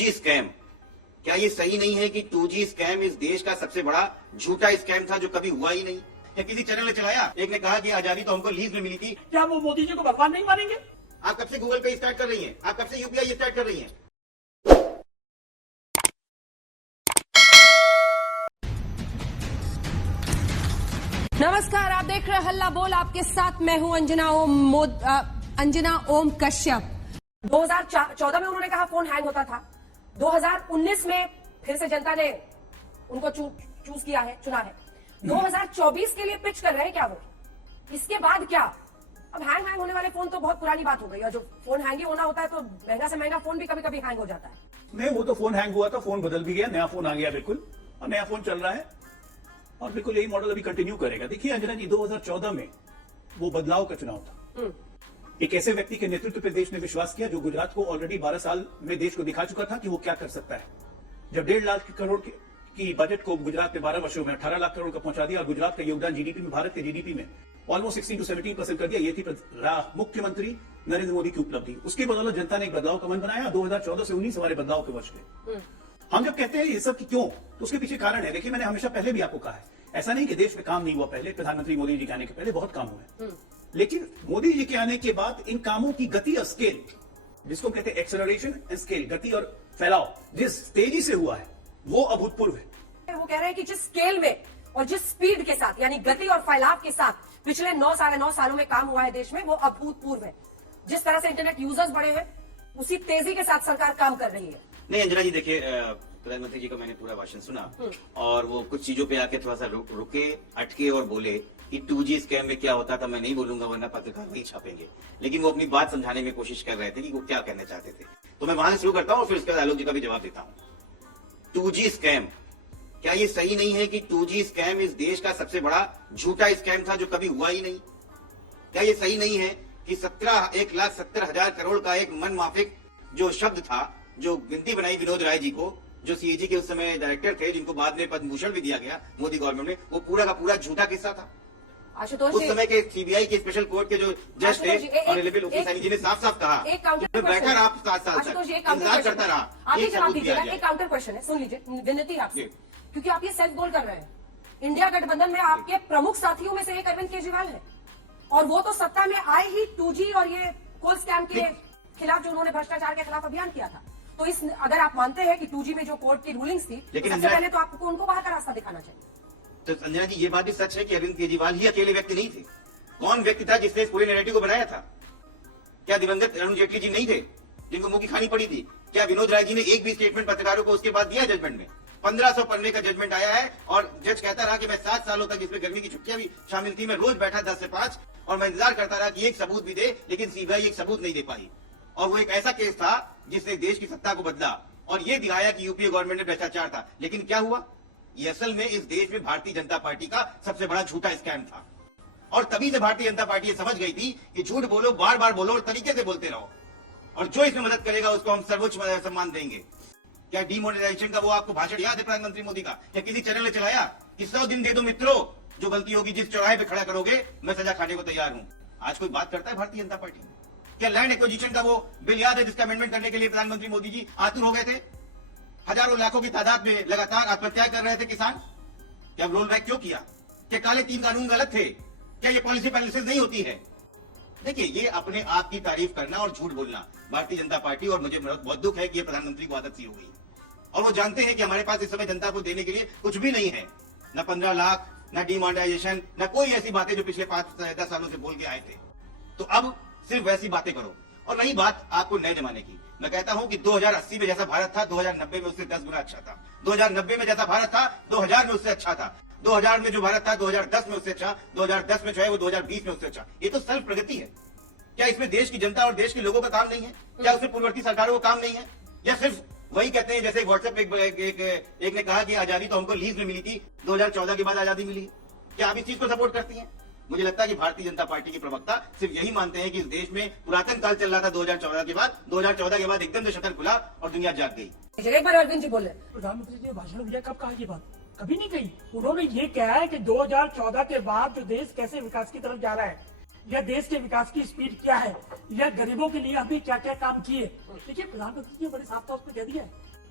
2G scam, क्या ये सही नहीं है कि 2G स्कैम इस देश का सबसे बड़ा झूठा स्कैम था जो कभी हुआ ही नहीं? या किसी चैनल ने चलाया, एक ने कहा कि आजादी तो हमको लीज में मिली थी। क्या वो मोदी जी को भगवान नहीं मानेंगे? आप कब से गूगल पे स्टार्ट कर रही हैं? आप कब से यूपीआई स्टार्ट कर रही हैं? नमस्कार, आप देख रहे हैं हल्ला बोल। आपके साथ मैं हूं अंजना ओम कश्यप। 2014 में उन्होंने कहा फोन हैंग होता था। 2019 में फिर से जनता ने उनको चूज किया है, चुना है। 2024 के लिए पिच कर रहे हैं क्या वो? इसके बाद क्या? अब हैंग होने वाले फोन तो बहुत पुरानी बात हो गई, और जो फोन हैंग ही होना होता है तो महंगा से महंगा फोन भी कभी कभी हैंग हो जाता है। नहीं, वो तो फोन हैंग हुआ था, फोन बदल भी गया, नया फोन आ गया बिल्कुल, और नया फोन चल रहा है और बिल्कुल यही मॉडल अभी कंटिन्यू करेगा। देखिए अंजना जी, 2014 में वो बदलाव का चुनाव था। एक ऐसे व्यक्ति के नेतृत्व पे देश ने विश्वास किया जो गुजरात को ऑलरेडी 12 साल में देश को दिखा चुका था कि वो क्या कर सकता है। जब 1.5 लाख करोड़ की बजट को गुजरात ने 12 वर्षों में 18 लाख करोड़ का पहुंचा दिया और गुजरात का योगदान जीडीपी में, भारत के जीडीपी में ऑलमोस्ट 16 to 17% कर दिया। ये थी मुख्यमंत्री नरेंद्र मोदी की उपलब्धि। उसकी बदौलत जनता ने एक बदलाव का मन बनाया। 2014 से 19 हमारे बदलाव के वर्ष थे। हम जब कहते हैं ये सब क्यों, तो उसके पीछे कारण है। देखिए, मैंने हमेशा पहले भी आपको कहा है, ऐसा नहीं कि देश में काम नहीं हुआ। पहले प्रधानमंत्री मोदी जी के आने के पहले बहुत काम हुए, लेकिन मोदी जी के आने के बाद इन कामों की गति और स्केल, जिसको कहते हैं एक्सेलरेशन एंड स्केल, गति और फैलाव जिस तेजी से हुआ है वो अभूतपूर्व है। वो कह रहे हैं कि जिस स्केल में और जिस स्पीड के साथ, यानी गति और फैलाव के साथ पिछले 9 सालों में काम हुआ है देश में, वो अभूतपूर्व है। जिस तरह से इंटरनेट यूजर्स बढ़े हैं, उसी तेजी के साथ सरकार काम कर रही है। नहीं अंजना जी, देखिए प्रधानमंत्री जी का मैंने पूरा भाषण सुना और वो कुछ चीजों पे आके थोड़ा सा रुके, अटके और बोले कि 2G स्कैम में क्या होता था मैं नहीं बोलूंगा वरना पत्रकार नहीं छापेंगे। लेकिन वो अपनी बात समझाने में कोशिश कर रहे थे कि वो क्या कहना चाहते थे। तो मैं वहां से शुरू करता हूँ और फिर उसके बाद आलोक जी का भी जवाब देता हूँ। 2G स्कैम, क्या ये सही नहीं है कि 2G स्कैम इस देश का सबसे बड़ा झूठा स्कैम था जो कभी हुआ ही नहीं? क्या ये सही नहीं है कि 1,70,000 करोड़ का एक मन माफिक जो शब्द था, जो गिनती बनाई विनोद राय जी को, जो सीएजी के उस समय डायरेक्टर थे, जिनको बाद में पद्म भूषण भी दिया गया मोदी गवर्नमेंट में, वो पूरा का पूरा झूठा किस्सा था। आशुतोष उस समय के सीबीआई के स्पेशल कोर्ट के जो जज थे ऑनरेबल ओपी सैनी जी ने साफ साफ कहा, एक काउंटर बैठकर आप 7 साल तक इंतजार करता रहा। आप ही एक जवाब सबूत दिया दीजिएगा। जाए। एक काउंटर क्वेश्चन है, सुन लीजिए, विनती है आपसे, क्योंकि आप ये सेल्फ गोल कर रहे हैं। इंडिया गठबंधन में आपके प्रमुख साथियों में से एक अरविंद केजरीवाल है, और वो तो सत्ता में आए ही 2G और ये कोल स्कैम के खिलाफ, जो उन्होंने भ्रष्टाचार के खिलाफ अभियान किया था। तो अगर आप मानते हैं कि 2G में जो कोर्ट की रूलिंग्स थी, लेकिन सबसे पहले तो आपको उनको बाहर का रास्ता दिखाना चाहिए। तो संजना जी, ये बात भी सच है कि अरविंद केजरीवाल ही अकेले व्यक्ति नहीं थे। कौन व्यक्ति था जिसने इस पूरे नैरेटिव को बनाया था? क्या दिवंगत अरुण जेटली जी नहीं थे जिनको मुंह की खानी पड़ी थी? क्या विनोद राय जी ने एक भी स्टेटमेंट पत्रकारों को उसके बाद दिया जजमेंट में? 1500 पन्ने का जजमेंट आया है और जज कहता रहा कि मैं 7 सालों तक, जिसमें गर्मी की छुट्टियां भी शामिल थी, मैं रोज बैठा 10 से 5 और मैं इंतजार करता रहा कि एक सबूत भी दे, लेकिन सीबीआई एक सबूत नहीं दे पाई। और वो एक ऐसा केस था जिसने देश की सत्ता को बदला और ये दिखाया कि यूपीए गवर्नमेंट में भ्रष्टाचार था। लेकिन क्या हुआ? ये असल में इस देश में भारतीय जनता पार्टी का सबसे बड़ा झूठा स्कैम था। और तभी से भारतीय जनता पार्टी ये समझ गई थी कि झूठ बोलो, बार बार बोलो और तरीके से बोलते रहो, और जो इसमें मदद करेगा उसको हम सर्वोच्च सम्मान देंगे। क्या डिमोनेटाइजेशन का वो आपको भाषण याद है प्रधानमंत्री मोदी का? या किसी चैनल ने चलाया कि 100 दिन दे दो मित्रों, जो गलती होगी जिस चौराहे पे खड़ा करोगे मैं सजा खाने को तैयार हूं। आज कोई बात करता है भारतीय जनता पार्टी? क्या लैंड एक्विजिशन का वो बिल याद है जिसका अमेंडमेंट करने के लिए प्रधानमंत्री मोदी जी आतुर हो गए थे? हजारों लाखों की तादाद में लगातार आत्महत्या कर रहे थे किसान। क्या रोल बैक क्यों किया? क्या काले 3 कानून गलत थे? क्या ये पॉलिसी एनालिसिस नहीं होती है? देखिए, ये अपने आप की तारीफ करना और झूठ बोलना भारतीय जनता पार्टी, और मुझे बहुत दुख है कि ये प्रधानमंत्री को आदत सी हो गई। और वो जानते हैं कि हमारे पास इस समय जनता को देने के लिए कुछ भी नहीं है, न 15 लाख, न डिमोनेटाइजेशन, न कोई ऐसी बातें जो पिछले 5-10 सालों से बोल के आए थे। तो अब सिर्फ वैसी बातें करो। और रही बात आपको नए जमाने की, मैं कहता हूं कि 2080 में जैसा भारत था, 2090 में उससे 10 गुना अच्छा था। 2090 में जैसा भारत था, 2000 में उससे अच्छा था। 2000 में जो भारत था, 2010 में उससे अच्छा। 2010 में जो है वो 2020 में उससे अच्छा। ये तो सेल्फ प्रगति है। क्या इसमें देश की जनता और देश के लोगों का काम नहीं है? क्या उसमें पूर्ववर्ती सरकारों का काम नहीं है? या सिर्फ वही कहते हैं जैसे व्हाट्सएप एक ने कहा कि आजादी तो हमको लीज में मिली थी, 2014 के बाद आजादी मिली? क्या आप इस चीज को सपोर्ट करती हैं? मुझे लगता है कि भारतीय जनता पार्टी के प्रवक्ता सिर्फ यही मानते हैं कि इस देश में पुरातन काल चल रहा था 2014 के बाद। 2014 के बाद एकदम से शटर खुला और दुनिया जाग गई। एक बार अरविंद जी बोले, प्रधानमंत्री जी ने भाषण दिया, कब कहा ये बात? कभी नहीं कही। उन्होंने ये कहा है कि 2014 के बाद जो देश कैसे विकास की तरफ जा रहा है, या देश के विकास की स्पीड क्या है, या गरीबों के लिए अभी क्या क्या काम किए। देखिए, प्रधानमंत्री जी ने बड़े साफ तौर पर कह दिया है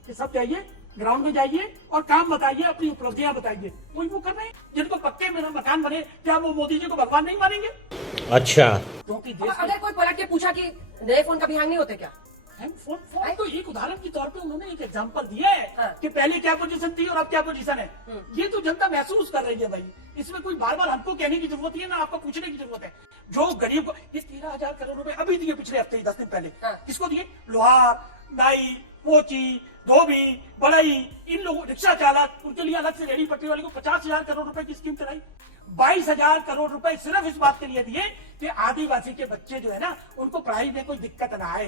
कि सब जाइए ग्राउंड में जाइए और काम बताइए, अपनी उपलब्धियां बताइए। वही वो कर रहे हैं। जिनको पक्के मेरा मकान बने, क्या वो मोदी जी को भगवान नहीं मानेंगे? अच्छा, क्योंकि अब देश अगर कोई पलट के पूछा कि नए फोन कभी हैंग नहीं होते क्या? फोन तो एक उदाहरण के तौर पे उन्होंने एक एग्जांपल दिया है हाँ। कि पहले क्या पोजीशन थी और अब क्या पोजीशन है। ये तो जनता महसूस कर रही है भाई। इसमें कोई बार बार हमको कहने की जरूरत है ना आपको पूछने की जरूरत है। जो गरीब को ये 13,000 करोड़ रुपए अभी दिए पिछले हफ्ते 10 दिन पहले, हाँ। किसको दिए? लोहार, नाई, मोची, धोबी, बढ़ई, इन लोगों, रिक्शा चालक, उनके लिए अलग से रेहड़ी पटरी वाले को 50,000 करोड़ रुपए की स्कीम चलाई। 22,000 करोड़ रुपए सिर्फ इस बात के लिए दिए कि आदिवासी के बच्चे जो है ना उनको पढ़ाई में कोई दिक्कत ना आए।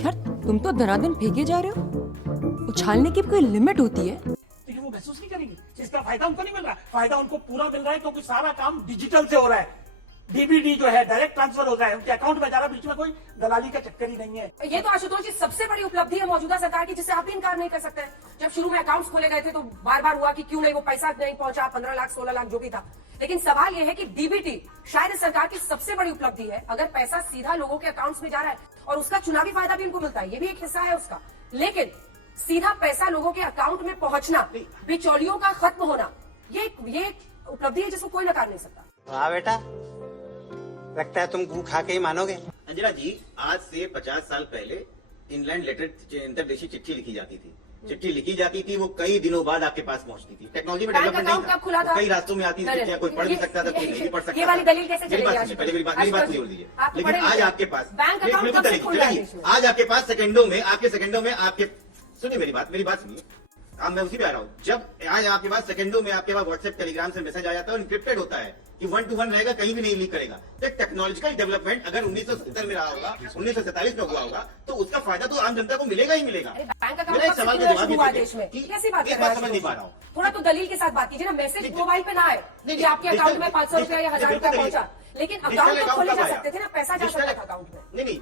यार तुम तो धनाधन फेंके जा रहे हो, उछालने की कोई लिमिट होती है। लेकिन वो महसूस नहीं करेंगे, इसका फायदा उनको नहीं मिल रहा। फायदा उनको पूरा मिल रहा है क्योंकि सारा काम डिजिटल से हो रहा है। डीबीडी जो है डायरेक्ट ट्रांसफर हो रहा है, उनके अकाउंट में जा रहा है, बीच में कोई दलाली का चक्कर ही नहीं है। ये तो आशुतोष जी सबसे बड़ी उपलब्धि है मौजूदा सरकार की, जिससे आप भी इनकार नहीं कर सकते। जब शुरू में अकाउंट्स खोले गए थे तो बार बार हुआ कि क्यों नहीं वो पैसा नहीं पहुंचा, 15 लाख 16 लाख जो भी था। लेकिन सवाल यह है कि डीबीटी शायद इस सरकार की सबसे बड़ी उपलब्धि है। अगर पैसा सीधा लोगों के अकाउंट्स में जा रहा है और उसका चुनावी फायदा भी इनको मिलता है, ये भी एक हिस्सा है उसका। लेकिन सीधा पैसा लोगों के अकाउंट में पहुंचना, बिचौलियों का खत्म होना, ये उपलब्धि है जिसको कोई नकार नहीं सकता। हाँ बेटा, लगता है तुम गू खा के ही मानोगे। अंजना जी, आज से 50 साल पहले इंग्लैंड लेटर अंतरदेशीय चिट्ठी लिखी जाती थी। चिट्ठी लिखी जाती थी, वो कई दिनों बाद आपके पास पहुंचती थी। टेक्नोलॉजी में बैंक डेवलपमेंट नहीं अकाउंट कब खुला था, था? कई रास्तों में आती थी चिट्ठियां, कोई पढ़ भी सकता था, कोई नहीं भी पढ़ सकता था। ये वाली दलील कैसे मेरी चलेगी बात आज? सुनिए, पहले मेरी बात सुनिए दीजिए। आप लेकिन पढ़े आज लिखे। आपके पास बैंक अकाउंट बिल्कुल कब से चलेगी, खुल रहा है चलेगी। देश में? आज आपके पास सेकंडों में आपके सुनिए मेरी बात सुनिए। अब मैं उसी पे आ रहा हूँ। जब आज आपके पास सेकंडों में आपके पास व्हाट्सएप टेलीग्राम से मैसेज आ जाता है और इनक्रिप्टेड होता है कि 1 to 1 रहेगा, कहीं भी नहीं लीक करेगा। तो टेक्नोलॉजिकल डेवलपमेंट अगर 1970 में रहा होगा, 1947 में हुआ होगा, तो उसका फायदा तो आम जनता को मिलेगा ही मिलेगा। अरे बैंक अकाउंट मेरा एक कब से सवाल का खुला जवाब शुरू हुआ दीजिए देश में? कि कैसी बात एक कर रहे बात हैं समझ नहीं आशुतोष पा रहा हूँ। जी? थोड़ा तो दलील के साथ बात कीजिए ना। मैसेज मोबाइल पे ना आए नहीं, कि आपके अकाउंट में 500 रुपया या 1000 रुपया पहुंचा, लेकिन अकाउंट तो खोले जा सकते थे ना, पैसा जा सकता था अकाउंट में। नहीं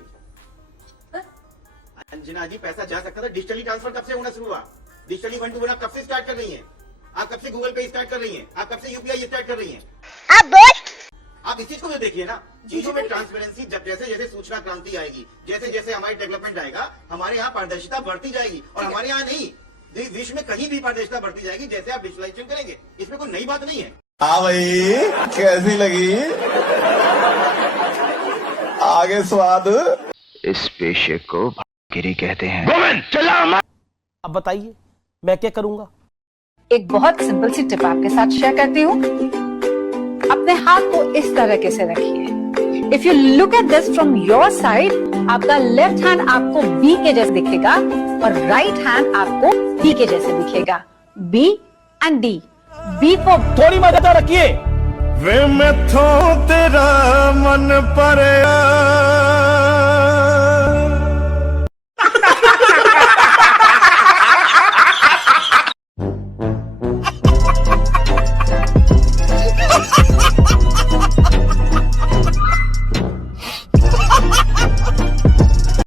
अंजना जी, पैसा जा सकता था। डिजिटली ट्रांसफर कब से होना शुरू हुआ? डिजिटली 1 to 1 आप कब से स्टार्ट कर रही हैं? आप कब से गूगल पे स्टार्ट कर रही हैं? आप कब से यूपीआई स्टार्ट कर रही हैं? आप इस चीज को तो देखिए ना, चीजों में ट्रांसपेरेंसी। जब जैसे जैसे सूचना क्रांति आएगी, जैसे जैसे हमारी डेवलपमेंट आएगा, हमारे यहाँ पारदर्शिता बढ़ती जाएगी। और हमारे यहाँ नहीं, विश्व में कहीं भी पारदर्शिता बढ़ती जाएगी जैसे आप डिजिटलाइजेशन करेंगे। इसमें कोई नई बात नहीं है। हाँ भाई, कैसी लगी आगे स्वाद? इस पेशे को भागीरी कहते हैं। अब बताइए मैं क्या करूंगा? एक बहुत सिंपल सी टिप आपके साथ शेयर करती हूँ। अपने हाथ को इस तरीके से रखिए। If you look at this from your side, आपका लेफ्ट हैंड आपको बी के जैसे दिखेगा और राइट हैंड आपको डी के जैसे दिखेगा। B and D. B for थोड़ी मदद रखिए। वे मैं तेरा मन पर